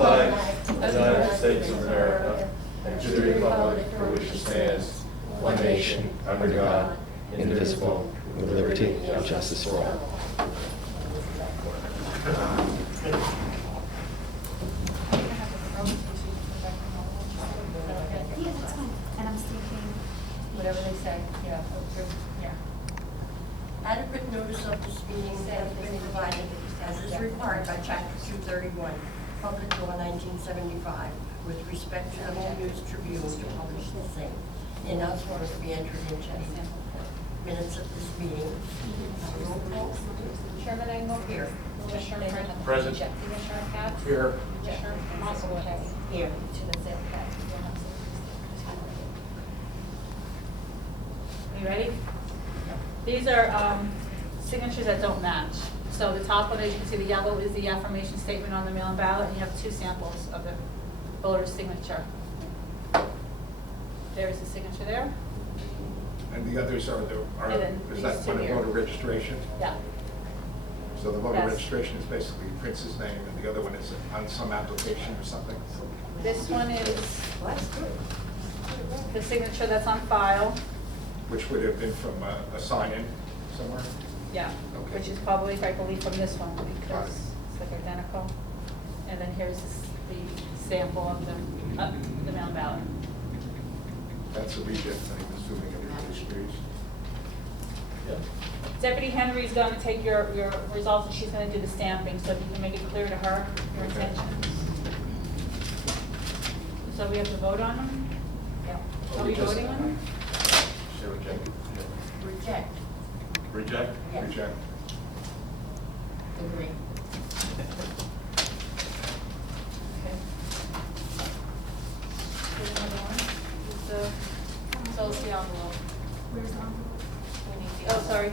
flag of the United States of America and to the republic for which it stands, one nation, under God, indivisible, with liberty and justice for all. Whatever they say, yeah. Adequate notice of this meeting has been provided as is required by Chapter 231, Public Law 1975, with respect to the Home News Tribune to publish the same. And elsewhere to be entered into the minutes of this meeting. Roll call. Chairman Engel? Here. Commissioner Brennan? Present. Commissioner Katz? Here. Commissioner Moskowitz? Here. You ready? These are signatures that don't match. So the top one, as you can see, the yellow is the affirmation statement on the mail-in ballot, and you have two samples of the voter's signature. There is the signature there. And the others are And then is that these two one of here. voter registration? Yeah. So the voter Yes. registration is basically Prince's name, and the other one is on some application or something? This one is Well, that's good. the signature that's on file. Which would have been from a sign-in somewhere? Yeah, Okay. which is probably, I believe, from this one Got because it. it's like identical. And then here's the sample of the mail ballot. That's a reject, I'm assuming everybody's agrees. Deputy Henry's going to take your results and she's going to do the stamping so you can make it clear to her your Okay. intentions. So we have to vote on them? Yeah. Are we voting on them? Say reject. Reject. Reject? Yes. Reject. Agree. Okay. Here's another one. So it's the envelope. Where's the envelope? We need the- Oh, sorry.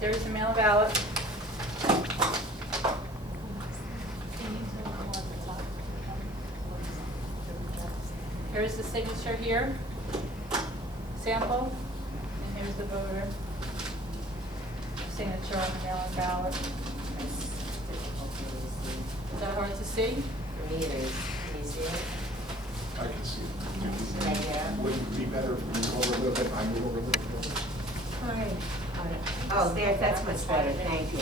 There's the mail ballot. Here's the signature here, sample, and here's the voter signature on the mail-in ballot. Is that hard to see? For me, it is. Can you see it? I can see it. Right there. Wouldn't it be better if we move over a little bit, I move over a little bit? Fine. Oh, there, that's much better, thank you.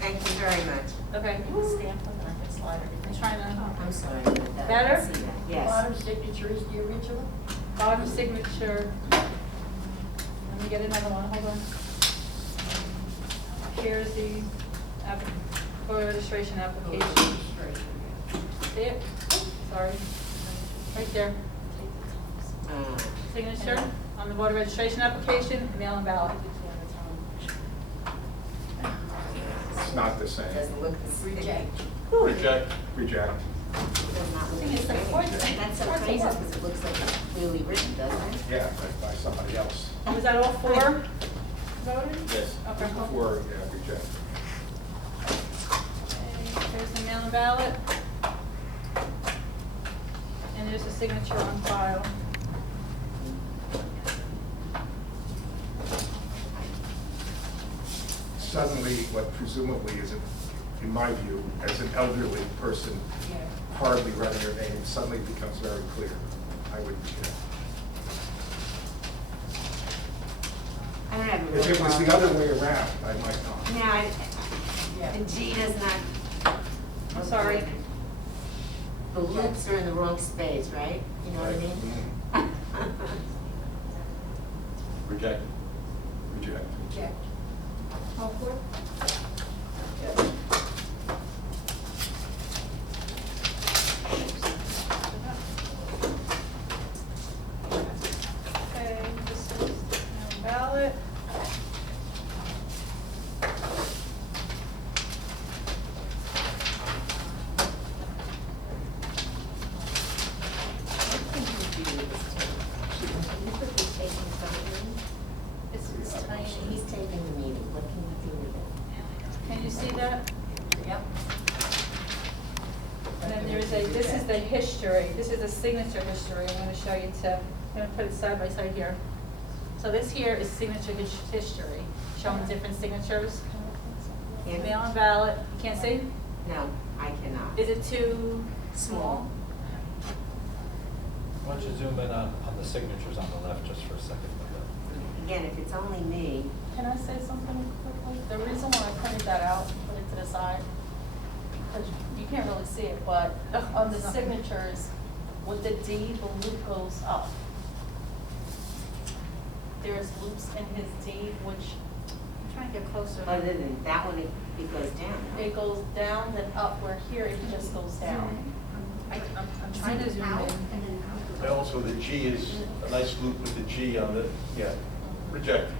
Thank you very much. Okay. Stamp them, I can slide it. I'm trying to, I'm sorry about that. Better? I can see that. Yes. Bottom signature is the original? bottom signature. Let me get another one, hold on. Here's the voter registration application. See it? Sorry. Right there. Signature on the voter registration application, mail-in ballot. It's not the same. Doesn't look the same. Reject. Reject. Reject. Does not look It's the like same. poison. That's so crazy because it looks like it's clearly written, doesn't it? Yeah, by somebody else. Was that all four voted? Yes. Okay. Before, yeah, reject. Okay, there's the mail-in ballot. And there's a signature on file. Suddenly, what presumably is, in my view, as an elderly person, Yeah. hardly writing your name, suddenly becomes very clear. I would, I don't have a real if it was the problem. other way around, I might not. No, Yeah. and G does not. I'm sorry. The loops are in the wrong space, right? You know what I mean? Reject. Reject. Reject. All four? Okay, this is the mail-in ballot. It's tiny. He's taking the meeting. What can you do with it? Can you see that? Yep. And then there's this is the history, this is the signature history, I'm gonna show you I'm gonna put it side by side here. So this here is signature history, showing different signatures. Yeah. Mail-in ballot, you can't see? No, I cannot. Is it too small? Why don't you zoom in on the signatures on the left just for a second, Linda? Again, if it's only me, Can I say something quickly? The reason why I printed that out, put it to the side, because you can't really see it, but on the signatures, with the D, the loop goes up. There's loops in his D, which, I'm trying to get closer. other than that one, it goes down. no? It goes down, then up, where here it just goes down. I'm trying to zoom Out in. and then out. And also the G is a nice loop with the G on the, yeah, reject.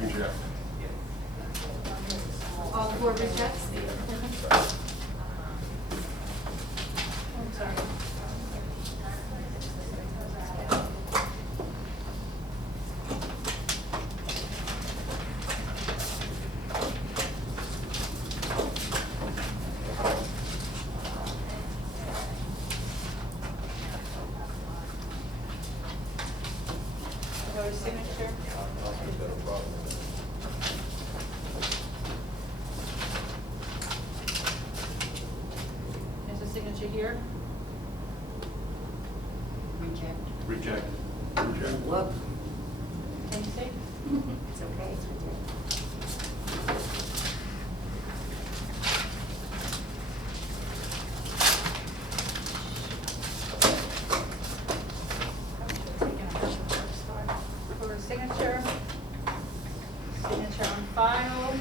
Reject. All four rejects? I'm sorry. Go to signature. There's a signature here. Reject. Reject. Reject. Whoop, Can you see? it's okay, it's rejected. For signature, signature on file.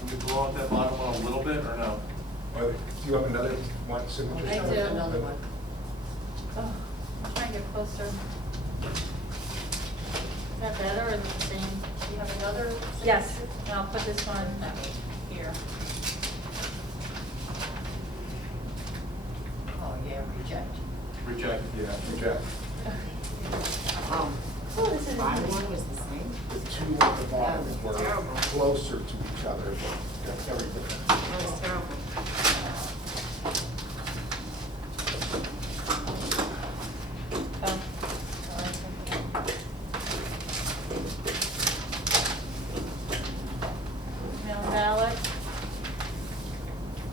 Can you blow out that bottom one a little bit, or no? Do you have another one signature? I do. Another one. Oh, I'm trying to get closer. Is that better or is it the same? Do you have another? Yes, and I'll put this one here. Oh, yeah, reject. Reject. Yeah, reject. Oh, Oh, this is bottom easy. one was the same? The two at the bottom That was were terrible. closer to each other, but that's very different. That was terrible. Oh, mail and ballot.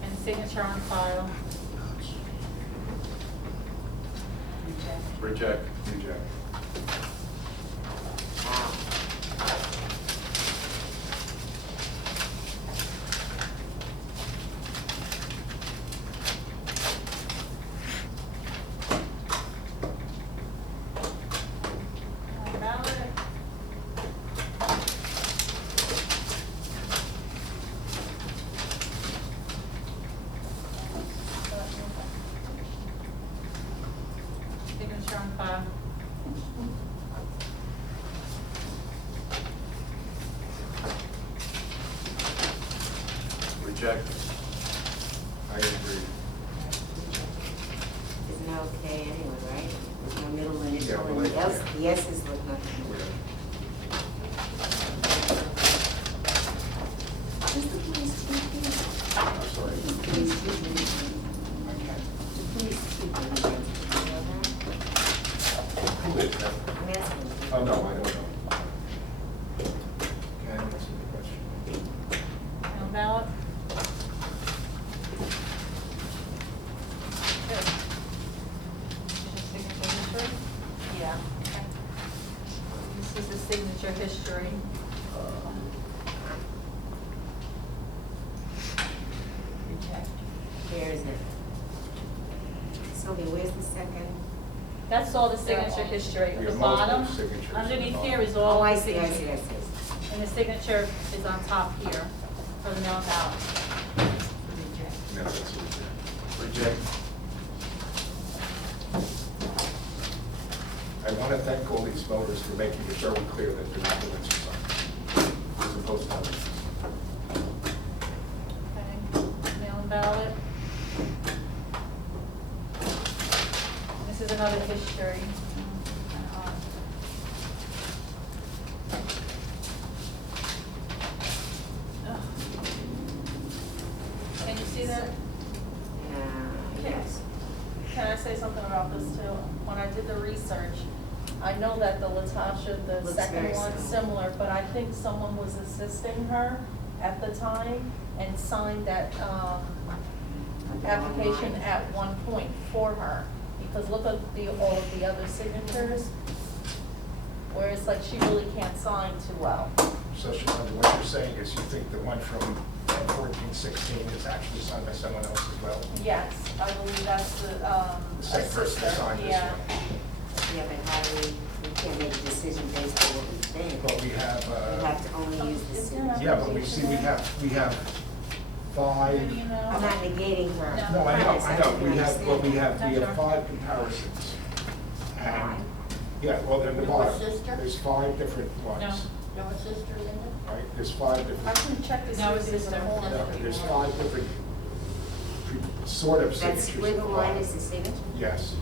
And signature on file. Reject. Reject. Reject. Mail and ballot. Signature on file. Reject. I agree. Isn't that okay anyway, right? There's no middle initial, Yeah, well, and the yeah. S, the S's look nothing. Who's the police chief here? I'm sorry. The police chief, I can't. the police chief, you know Who is that? that? I'm asking. Oh, no, I don't know. Can I answer the question? Mail and ballot. Good. Signature history? Yeah. Okay. This is the signature history. Reject. Where is it? Sylvia, where's the second? That's all the signature history. At We the have multiple bottom, signatures at the underneath bottom. here is all. Oh, I the see, I see, signatures. I see. And the signature is on top here for the mail and ballot. Reject. No, that's a reject. Reject. I want to thank all these voters for making it very clear that they're not doing something. As opposed to others. Okay, mail and ballot. This is another history. Ugh. Can you see that? Yes. Can I say something about this too? When I did the research, I know that the Latasha, the Looks second very one's similar. similar, but I think someone was assisting her at the time and signed that, application at one point for her. Because look at all of the other signatures, where it's like she really can't sign too well. So Shawanda, what you're saying is you think the one from 1416 is actually signed by someone else as well? Yes, I believe that's the, The same person that signed this yeah. one? Yeah, but how do we can't make a decision based on what we think. But we have, We have to only use the Is there signature. yeah, but we see, we have five. Maybe you know. I'm not negating her. No, I know, premise, I know, can we have, well, we understand. have five comparisons. And, yeah, well, then the With bottom, sister? there's five different ones, No sisters in it? right? There's five I different, can check to see No, if it's there's sister. a form. no, there's five different sort of That signatures. squiggle line is the signature? Yes.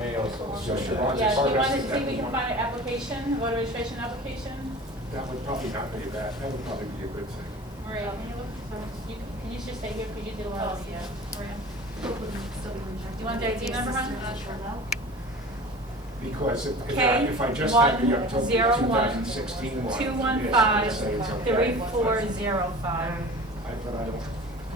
May also. So Siobhan's Yeah, do part you of want to it. see if we can find an application, voter registration application? That would probably not be bad, that would probably be a good thing. Maria, can you look, can you just stay here, because you did a lot of, yeah, Maria. You want the ID number, hon? Because K if I just had the up to 101 2016 one. 215 yes, I would say it's okay. 3405. But I don't,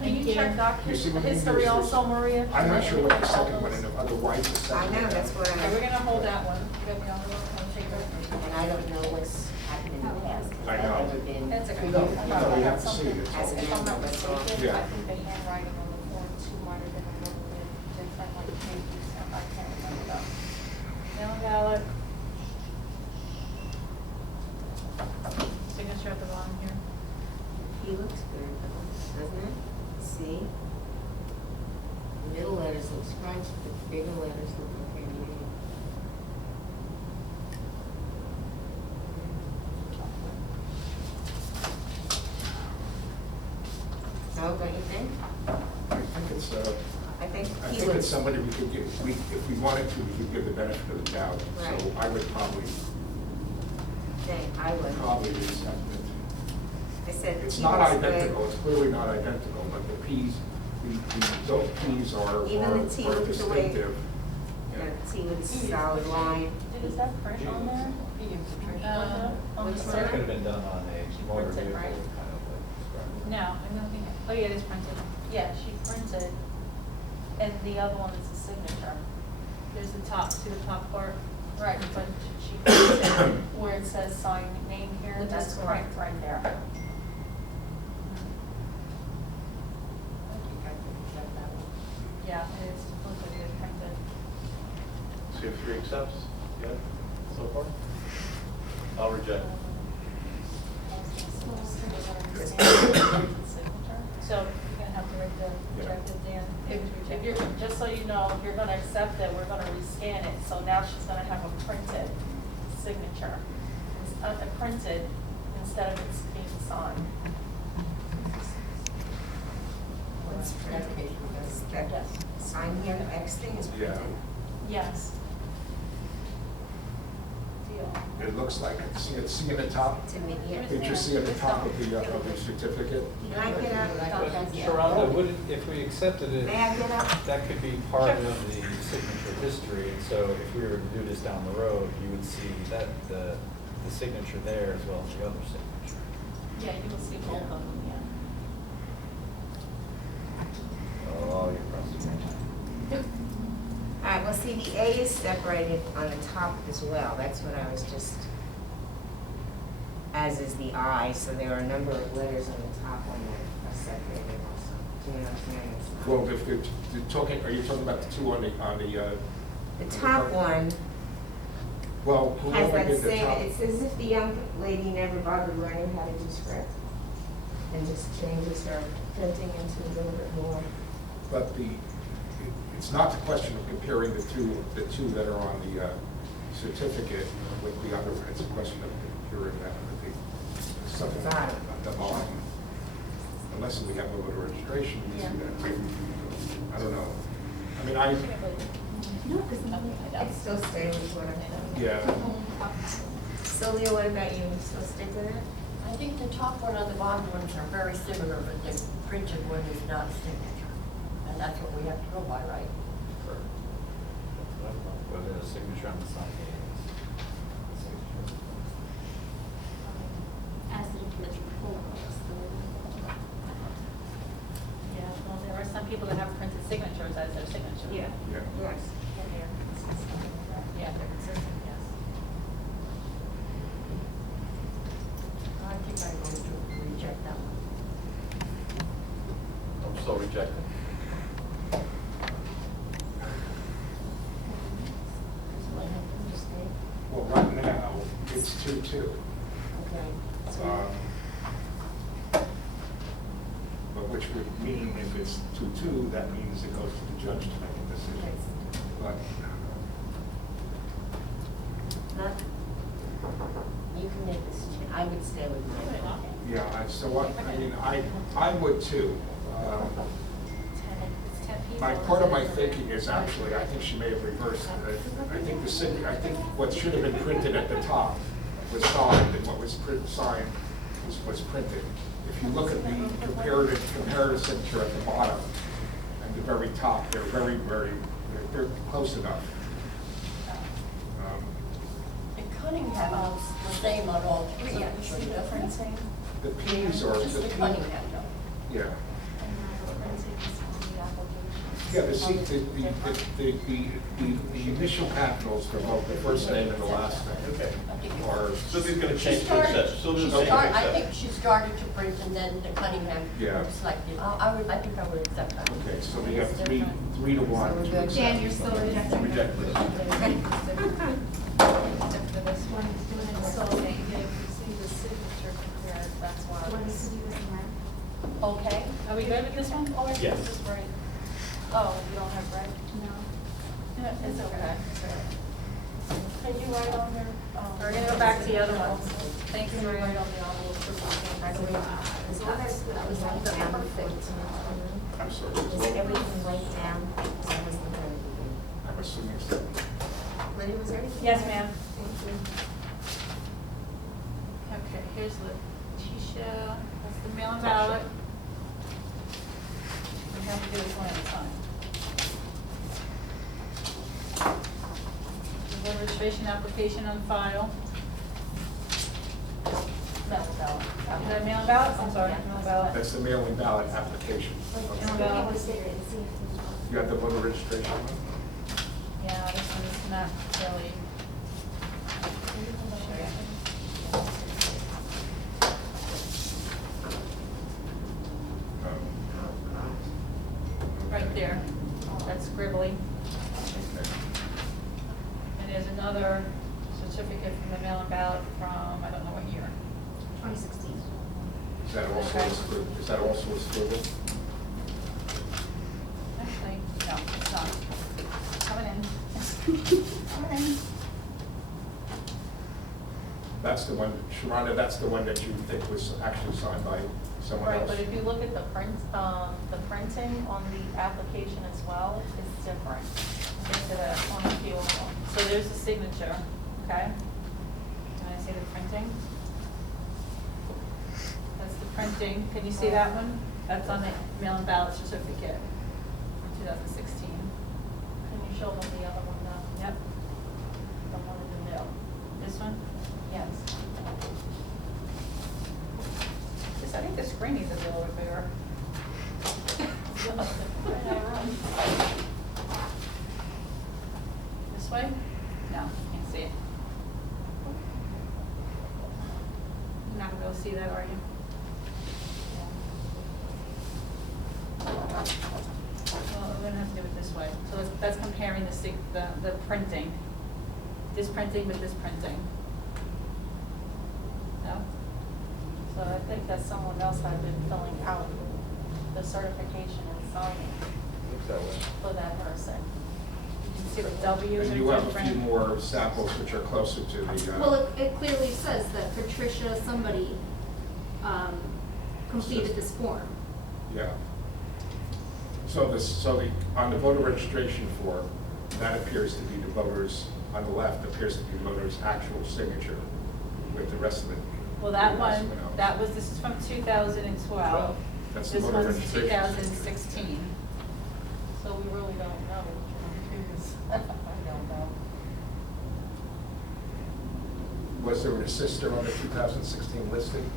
Can you Thank check you. doc You see what I mean? history There's- also, Maria? I'm not sure what the second one, and otherwise the I second. know, that's what Okay, we're I, gonna hold that one. You got me on the road, I'll take it. and I don't know what's happened in the past. I know. I've never been. That's okay. No, no, we have to see it. As a If I'm not member, that's all. mistaken, Yeah. I think the handwriting on the form too might have been a little bit different, like maybe, I can't remember that. Mail ballot. Signature at the bottom here. He looks good though, doesn't it? See? Middle letters look scrunched, but bigger letters look okay to me. No, don't you think? I think it's, I think I he think looks. it's somebody we could give, if we wanted to, we could give the benefit of the doubt. So Right. I would probably I would. accept it. I said. It's he not looks good. identical, it's clearly not identical, but the Ps, those Ps are Even the T are looks the way- distinctive. Yeah, T with a solid line. Is that print on there? On the What's It that? could have been done on a motor Printed, vehicle, right? kind of like described. No, I don't think, oh yeah, it is printed. Yeah, she printed, and the other one is a signature. There's the top, see the top part? Right, but she printed where it says sign name here, Which is that's correct. correct right there. I think I could accept that one. Yeah, it is, looks like it is printed. So you have three accepts, yeah, so far? I'll reject. So you're gonna have to write the rejected Dan. If you're, just so you know, if you're gonna accept it, we're gonna rescan it, so now she's gonna have a printed signature. Printed instead of it's being signed. What's printed? Is that Yes. sign here, the X thing is Yeah. printed? Yes. Deal. It looks like it. See in the top? To me, yeah. Did you see at the top of the certificate? Can I get up? But Sharonda, would, if we accepted it, May I get up? that could be part of the signature history, and so if we were to do this down the road, you would see that, the signature there as well as the other signature. Yeah, you will see both of them, yeah. Oh, you're cross-examined. All right, well, see, the A is separated on the top as well, that's what I was just, as is the I, so there are a number of letters on the top one that are separated also. Do you know what I'm saying? It's not- Well, if you're talking, are you talking about the two on the? The top one Well, has whoever that did the same, top. it's as if the young lady never bothered learning how to do script and just changes her printing into a little bit more. But it's not the question of comparing the two that are on the certificate with the other one. It's a question of comparing that with the something at the bottom. Unless we have a voter registration, we see that. I don't know. I mean, I'd still stay with what I'm saying. yeah, Sylvia, what about you? You still stick with it? I think the top one and the bottom ones are very similar, but the printed one is not signature. And that's what we have to go by, right? Whether a signature on the side is a signature. As the individual holds Yeah, well, there are some people that have printed signatures as their signature. the. Yeah. Yeah. Yes. Yeah, they're consistent, yes. I think I'm going to reject that one. I'm still rejecting. So I have to just say, Well, right now, it's 2-2. okay. So But which would mean if it's 2-2, that means it goes to the judge to make a decision. But Not, you can make this, I would stay with mine. yeah, so what, I mean, I would too. It's 10 people. Part of my thinking is actually, I think she may have reversed it. I think what should have been printed at the top was signed, and what was signed was printed. If you look at the comparative signature at the bottom and the very top, they're they're close enough. And Cunningham is the same on all three, So actually, you see the doesn't it? printing? The P's are, Just the Cunningham, though. yeah. And the printing is on the application. Yeah, the initial capitals for both the first name and the last name. Okay. Are, Sylvia's gonna She change to started- accept. Sylvia's she gonna started- accept. I think she started to print and then the Cunningham Yeah. selected. I think I would accept that. okay, so we have 3-1. So we're good. Dan, you're still rejecting? Reject this. Except for this one, he's doing it. So if you see the signature compared, that's why. Do you want us to do this in red? Okay. Are we good with this one? Or is Yes. this right? Oh, you don't have red? No. Yeah, it's okay. Can you write on your? We're gonna go back to the other one. Thank you, Can you Maria. write on the envelope for the- I believe that was on the perfect. I'm sorry. Was everything right down? So I was the very beginning. I'm assuming so. Lydia, was everything? Yes, right? ma'am. Thank you. Okay, here's Letitia, that's the mail-in ballot. We have to do this one at a time. The voter registration application on file. Mail ballot. Is that mail-in ballot? I'm sorry, mail-in ballot. That's the mail-in ballot application. Mail-in ballot. You have the voter registration? Yeah, this one is not really. Right there, that's scribbly. And there's another certificate from the mail-in ballot from, I don't know what year. 2016. Is that also Okay. a scribble? Actually, no, it's not. Coming in. Coming in. That's the one, Sharonda, that's the one that you think was actually signed by someone Right, else? but if you look at the printing on the application as well, it's different. Look at it on a few of them. So there's the signature, okay? Can I see the printing? That's the printing. Can you see that one? That's on the mail-in ballot certificate from 2016. Can you show them the other one now? Yep. The one in the middle? This one? Yes. I think the screen needs a little bit bigger. This way? No, can't see it. You're not gonna be able to see that, are you? Well, we're gonna have to do it this way. So that's comparing the printing. This printing with this printing. No? So I think that someone else had been filling out the certification and signing Looks that way. for that person. You can see the W's And are you have a different. few more samples which are closer to the, Well, it clearly says that Patricia, somebody, completed this form. yeah. So on the voter registration form, that appears to be the voters, on the left, appears to be the voter's actual signature with the rest of it. Well, that the one, rest of it else. that was, this is from 2012. That's the This voter one's registration. 2016. So we really don't know which one to choose. I don't. Was there an assister on the 2016 listing?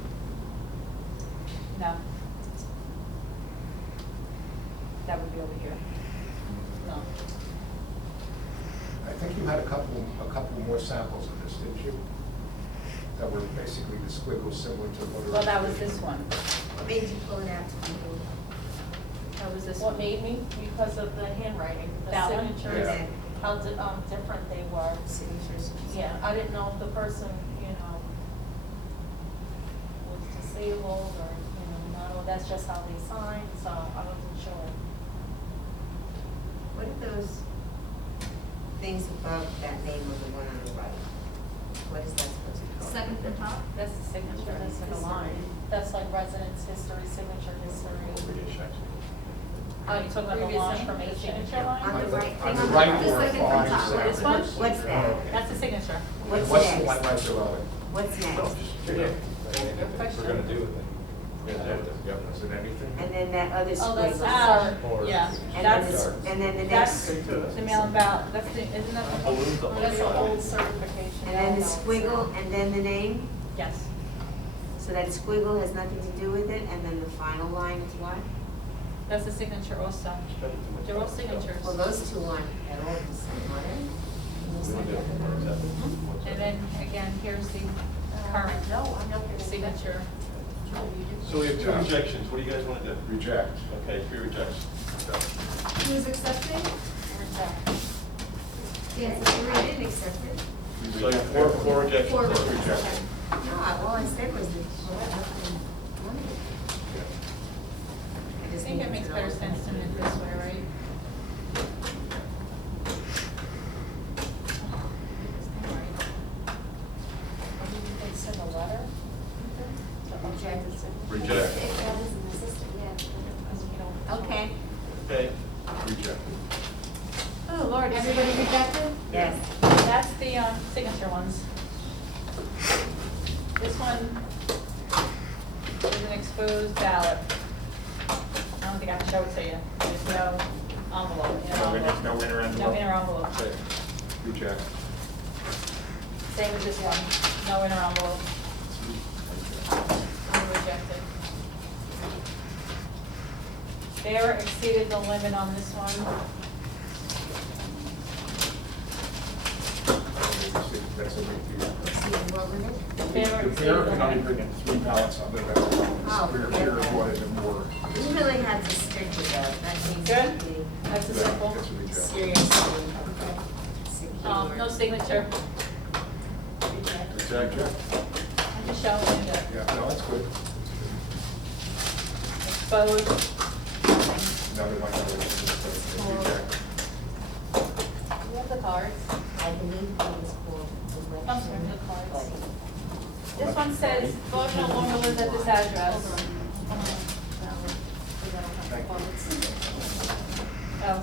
No. That would be over here. No. I think you had a couple more samples of this, didn't you? That were basically the squiggles similar to what. Well, that was this one. What made you pull it out to people? That was this What one. made me, because of the handwriting, the That one? signatures, Yeah. how different they were. Signatures. Yeah, I didn't know if the person, was disabled or, not, that's just how they signed, so I wasn't sure. What are those things above that name of the one on the right? What is that supposed to be called? Second from top. That's the signature, that's like a line. That's like residence history, signature history. Oh, you're talking about the Previous line? information. Signature line? On the right On thing the on right top. The there second are from five top. samples. This one? What's that? That's the signature. What's What's the next? white right below it? What's next? We're gonna do it. Yep, is it anything? And then that other Oh, that's squiggle. Yeah, And then that's, and then the that's next. the mail and ballot, that's the, isn't that the? That's the old certification. And then the squiggle, and then the name? Yes. So that squiggle has nothing to do with it, and then the final line is what? That's the signature also. They're all signatures. Well, those two aren't at all the same, are they? And then again, here's the current No, I'm not gonna. signature. So we have two rejections, what do you guys want to do? Reject. Okay, 3 rejections. Who's accepting? Yes, I didn't accept it. So you have four rejections. Four That's rejections. rejected. No, all I said was that. I think it makes better sense to me this way, right? They send a letter? Reject. If that is an assistant, yeah. Okay, Okay. Rejected. Oh, Lord. Everybody rejected? yes. That's the signature ones. This one is an exposed ballot. I don't think I can show it to you. There's no envelope. No inner envelope? No inner envelope. Okay. Reject. Same with this one, no inner envelope. Rejected. Bear exceeded the limit on this one. That's a big deal. See, what was it? Bear The exceeded bear the can only limit. bring in 3 ballots on the Oh, Bear yeah. wanted it more. You really had to stick with that, that needs Good? to be That's a simple. That's a reject. seriously secure. No signature. Reject. I'm just showing you that Yeah, no, that's good. exposed. Another one, reject. You have the cards. I believe it was called the I'm sorry, election the cards. buddy. This one says, Vaughn no longer lives at this address. Oh.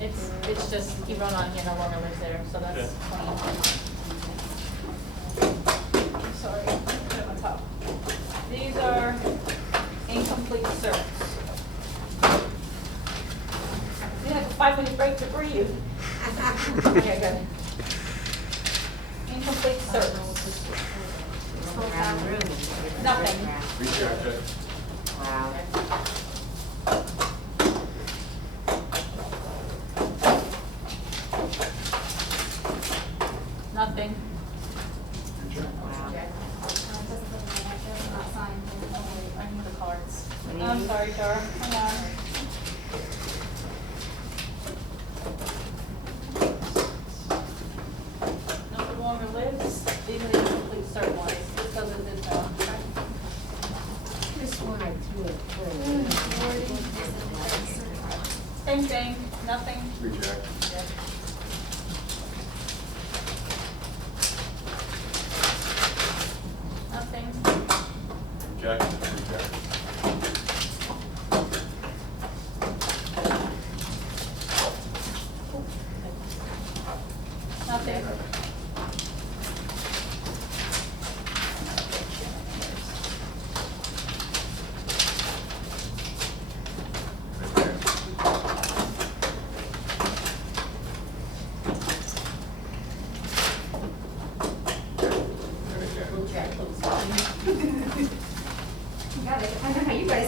It's just, he wrote on here, no longer lives there, so that's Okay. clean. Sorry, put it on top. These are incomplete certs. You have a 5-minute break to breathe. Okay, good. Incomplete certs. Around the room. Nothing. Reject it. Wow. Nothing. Reject. Wow. Not signed. I need the cards. I'm sorry, Dora, hang on. No longer lives, these are the incomplete cert ones, this doesn't, this, Just one or two of same thing, nothing. Reject. Nothing. Reject. Reject. Nothing.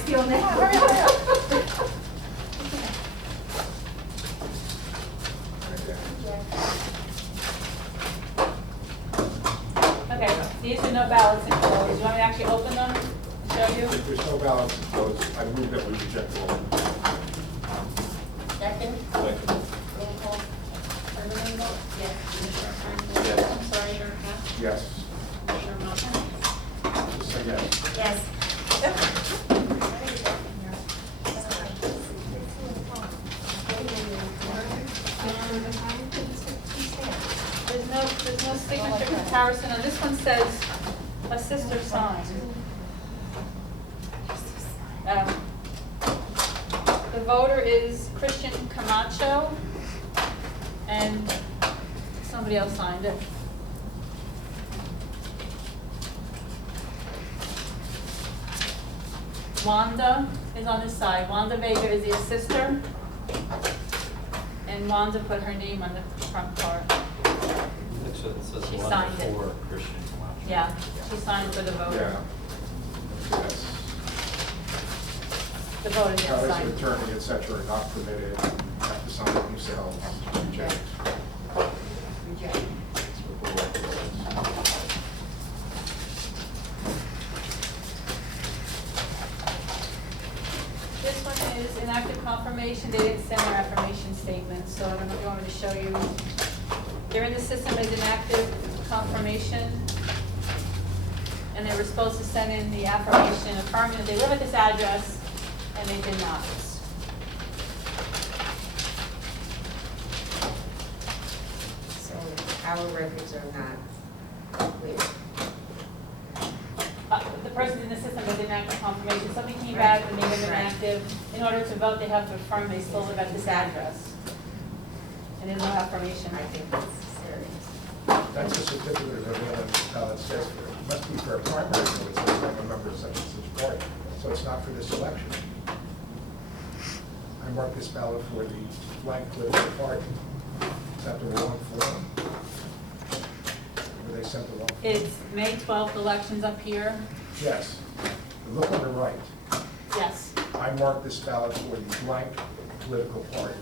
feel now. Hurry up, hurry up. Okay, these are no ballots enclosed. You want me to actually open them and show you? If there's no ballots closed, I move that we reject all. Second? Roll call. President vote? Yes. Commissioner Franklin? Yes. I'm sorry, Your Honor. Yes. Commissioner Motion? Just say yes. Yes. There's no signature comparison, and this one says a sister sign. The voter is Christian Camacho, and somebody else signed it. Wanda is on his side. Wanda Vega is the sister, and Wanda put her name on the front part. So it says She one signed it. for Christian Camacho. Yeah, she signed for the voter. Yeah. Yes. The voter didn't Powers sign. of attorney, et cetera, are not permitted, have to sign it themselves. Reject. Reject. That's what the law says. This one is inactive confirmation. They didn't send their affirmation statement, so I don't know if you want me to show you. They're in the system as inactive confirmation. And they were supposed to send in the affirmation affirming that they live at this address, and they did not. So our records are not clear. The person's in the system as inactive confirmation. Something came back and made them inactive. In order to vote, they have to affirm they still live at this address. And there's no affirmation. I think that's serious. That's a certificate of mailing ballot says for, it must be for a primary, so it says I'm a member of such and such party. So it's not for this election. I mark this ballot for the blank political party. Is that the wrong form? Or they sent the wrong? It's May 12th elections up here. Yes. Look on the right. Yes, I mark this ballot for the blank political party.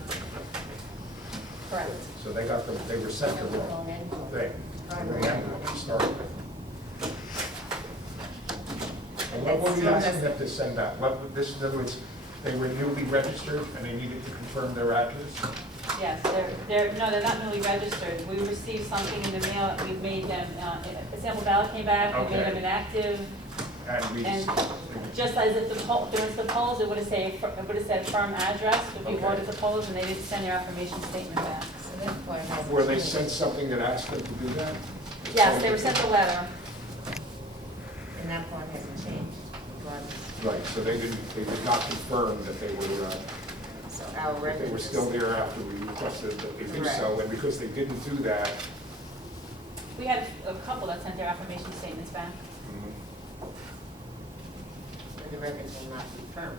correct. So they got they were sent the wrong thing. The envelope to start with. And what were we asking them to send back? What, this, in other words, they were newly registered and they needed to confirm their address? Yes, they're not newly registered. We received something in the mail, we made them, a sample ballot came back, we made Okay. them inactive. And we, And just as if the poll, during the polls, it would have said firm address, if you Okay. voted the polls, and they didn't send their affirmation statement back. So this part hasn't were they changed. sent something that asked them to do that? Yes, they were sent a letter. And that part hasn't changed, regardless. Right, so they did not confirm that they were, So our that records. they were still there after we requested that they do so. And because they didn't do that, We had a couple that sent their affirmation statements back. The records will not be firm.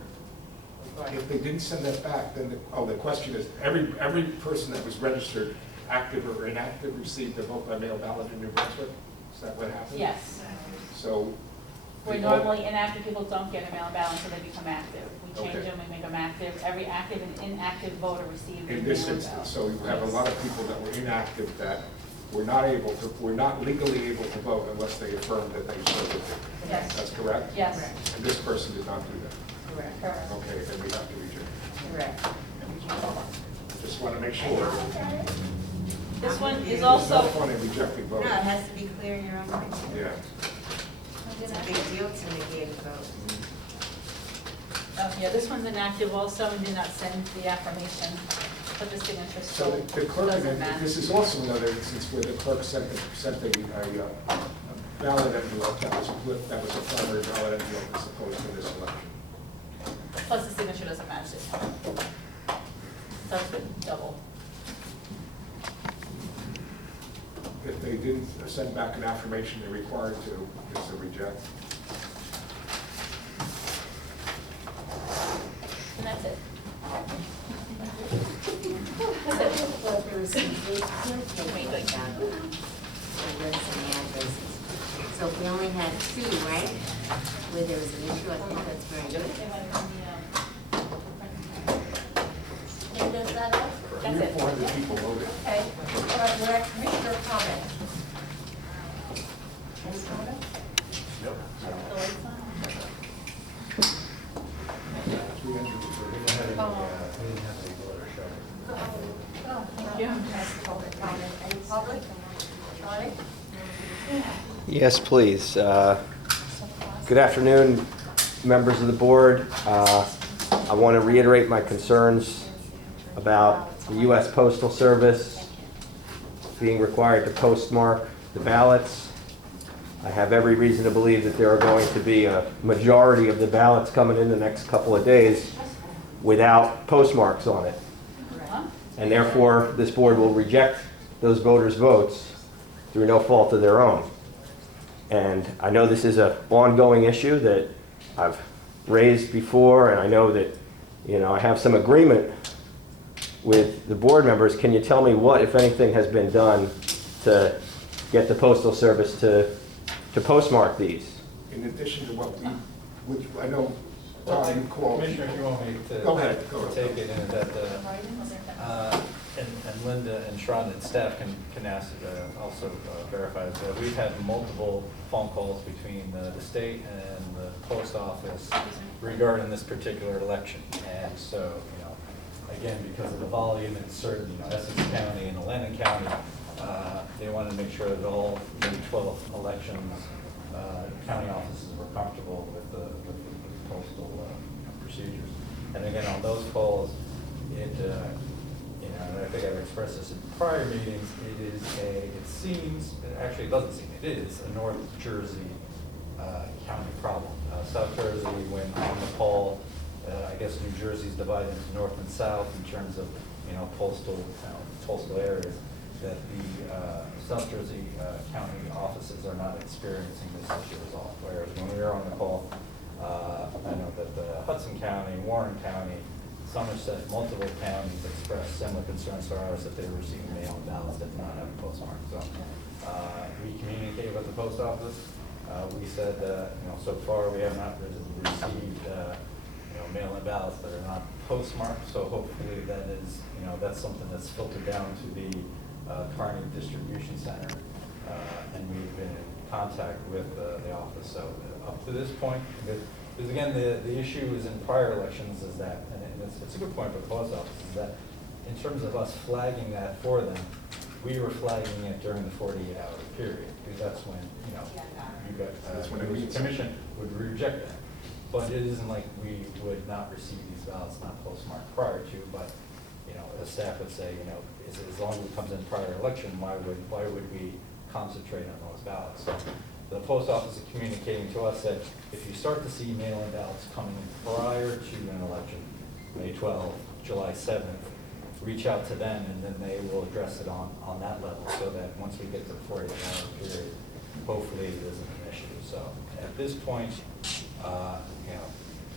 if they didn't send that back, then the question is, every person that was registered, active or inactive, received a vote by mail ballot in New Brunswick? Is that what happened? Yes. So. Where the- normally inactive people don't get a mail ballot until they become active. We change Okay. them, we make them active. Every active and inactive voter received a In mail this ballot. instance, so you have a lot of people that were inactive that were not legally able to vote unless they affirmed that they so did. Yes. That's correct? Yes, And this person did not do that? Correct. correct. Okay, then we have to reject. Correct. Just want to make sure. This one is There's no also, fun in rejecting No, it votes. has to be clear in your own mind. Yeah. It's a big deal to negate a vote. yeah, this one's inactive also and did not send the affirmation, but the signature So still the clerk, doesn't and match. this is also another instance where the clerk sent a ballot envelope that was a primary ballot envelope as opposed to this election. Plus the signature doesn't match this one. So it's been double. If they didn't send back an affirmation they're required to, it's a reject. And that's it. Well, if there was some big things like that, the rest of the addresses, So if we only had two, right, where there was an issue, I think that's very good. It went from the, And does that all? That's it. 400 people voted. Okay, all right, we're at commissioner comments. Any comments? Nope. the lights on? 330. Oh, thank you. Public comment, any public? Charlie? Yes, please. Good afternoon, members of the board. I want to reiterate my concerns about the U.S. Postal Service being required to postmark the ballots. I have every reason to believe that there are going to be a majority of the ballots coming in the next couple of days without postmarks on it. And therefore, this board will reject those voters' votes through no fault of their own. And I know this is an ongoing issue that I've raised before, and I know that, I have some agreement with the board members. Can you tell me what, if anything, has been done to get the Postal Service to postmark these? In addition to what we, which I know, Tom, you called. Commissioner, if you want me to. Go ahead. Take it in that, and Linda and Sharon and staff can ask, also verify that we've had multiple phone calls between the state and the post office regarding this particular election. And so, again, because of the volume in certain, Essex County and Atlantic County, they wanted to make sure that all the 12 elections, county offices were comfortable with the postal procedures. And again, on those calls, and I think I've expressed this in prior meetings, actually it doesn't seem, it is a North Jersey county problem. South Jersey, when on the poll, I guess New Jersey's divided into north and south in terms of, postal areas, that the South Jersey county offices are not experiencing this issue at all. Whereas when we were on the call, I know that the Hudson County, Warren County, Somerset, multiple counties expressed similar concerns to ours that they were receiving mail-in ballots that did not have a postmark. So we communicated with the post office. We said, so far we have not received, mail-in ballots that are not postmarked. So hopefully that is, that's something that's filtered down to the Kearney Distribution Center, and we've been in contact with the office. So up to this point, because again, the issue is in prior elections is that, and it's a good point for the post office, is that in terms of us flagging that for them, we were flagging it during the 48-hour period, because that's when, That's when it the meets. commission would reject that. But it isn't like we would not receive these ballots not postmarked prior to, but, the staff would say, as long as it comes in prior election, why would we concentrate on those ballots? So the post office is communicating to us that if you start to see mail-in ballots coming in prior to an election, May 12th, July 7th, reach out to them, and then they will address it on that level, so that once we get to the 48-hour period, hopefully it isn't an issue. So at this point,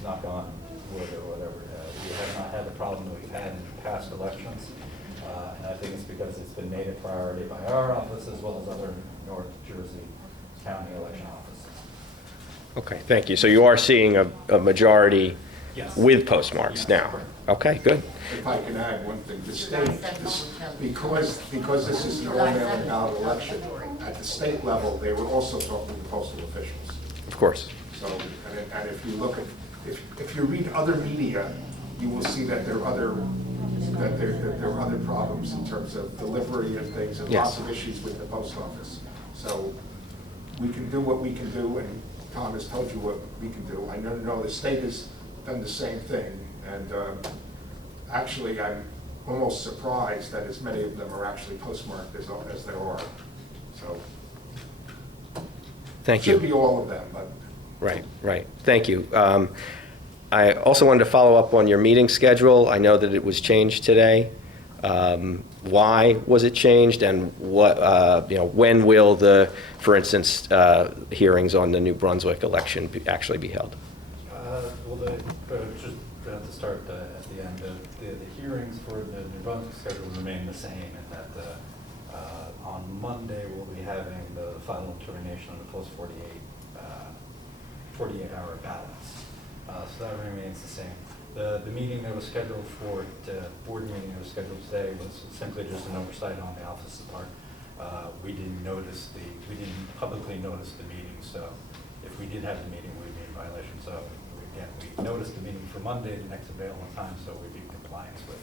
knock on wood or whatever, we have not had the problem that we've had in past elections, and I think it's because it's been made a priority by our office as well as other North Jersey County election offices. Okay, thank you. So you are seeing a majority Yes. with postmarks now? Okay, good. If I can add one thing, the state, because this is an all-mail ballot election, at the state level, they were also talking to postal officials. Of course. So, and if you look at, if you read other media, you will see that there are other problems in terms of delivery and things, and lots Yes. of issues with the post office. So we can do what we can do, and Tom has told you what we can do. I know the state has done the same thing, and actually I'm almost surprised that as many of them are actually postmarked as there are. So Thank you. should be all of them, but Right. Thank you. I also wanted to follow up on your meeting schedule. I know that it was changed today. Why was it changed, and when will for instance, hearings on the New Brunswick election actually be held? Just to start at the end, the hearings for the New Brunswick schedule remain the same, in that on Monday we'll be having the the final determination on the post 48-hour ballots. So that remains the same. The meeting that was scheduled for, the board meeting that was scheduled today was simply just an oversight on the office's part. We didn't publicly notice the meeting, so if we did have the meeting, we'd be in violation. So again, we noticed the meeting for Monday, the next available time, so we'd be in compliance with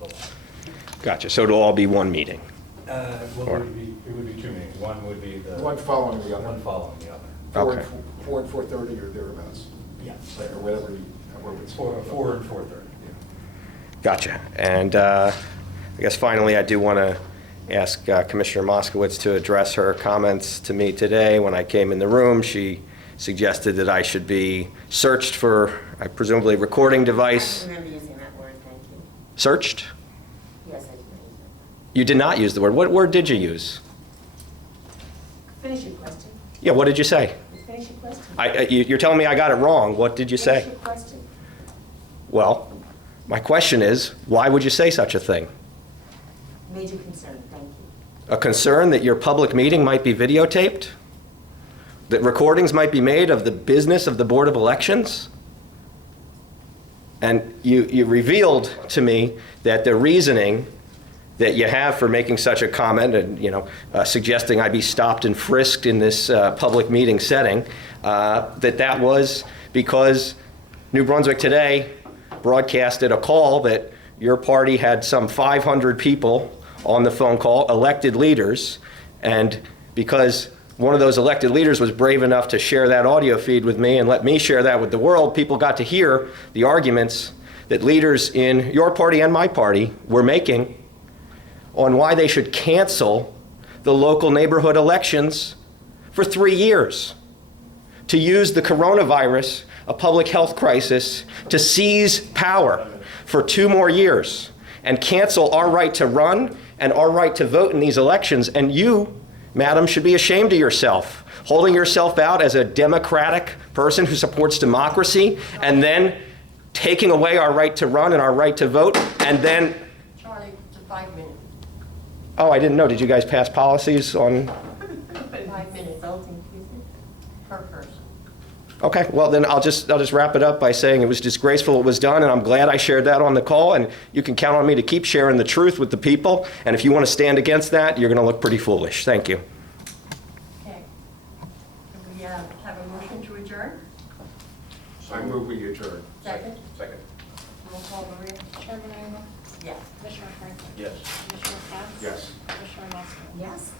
the law. Gotcha, so it'll all be one meeting? Well, it would be two meetings. One would be the... One following the other. One following the other. Okay. 4 and 4:30 or thereabouts. Yeah. Or whatever it's. 4 and 4:30. Gotcha. And I guess finally, I do want to ask Commissioner Moskowitz to address her comments to me today. When I came in the room, she suggested that I should be searched for, presumably, recording device. I remember using that word, thank you. Searched? Yes, I did use that. You did not use the word. What word did you use? Finish your question. Yeah, what did you say? Finish your question. You're telling me I got it wrong. What did you say? Finish your question. Well, my question is, why would you say such a thing? Major concern, thank you. A concern that your public meeting might be videotaped? That recordings might be made of the business of the Board of Elections? And you revealed to me that the reasoning that you have for making such a comment and, suggesting I be stopped and frisked in this public meeting setting, that was because New Brunswick Today broadcasted a call that your party had some 500 people on the phone call, elected leaders, and because one of those elected leaders was brave enough to share that audio feed with me and let me share that with the world, people got to hear the arguments that leaders in your party and my party were making on why they should cancel the local neighborhood elections for 3 years, to use the coronavirus, a public health crisis, to seize power for 2 more years and cancel our right to run and our right to vote in these elections. And you, madam, should be ashamed of yourself, holding yourself out as a democratic person who supports democracy and then taking away our right to run and our right to vote, and then... Charlie, it's a 5 minute. Oh, I didn't know. Did you guys pass policies on... 5 minutes per person. Okay, well then I'll just wrap it up by saying it was disgraceful what was done, and I'm glad I shared that on the call, and you can count on me to keep sharing the truth with the people, and if you want to stand against that, you're going to look pretty foolish. Thank you. Okay. Do we have a motion to adjourn? I move we adjourn. Second? Second. Roll call, Maria? Chairman Engel? Yes. Commissioner Franklin? Yes. Commissioner Cass? Yes. Commissioner Moskowitz? Yes?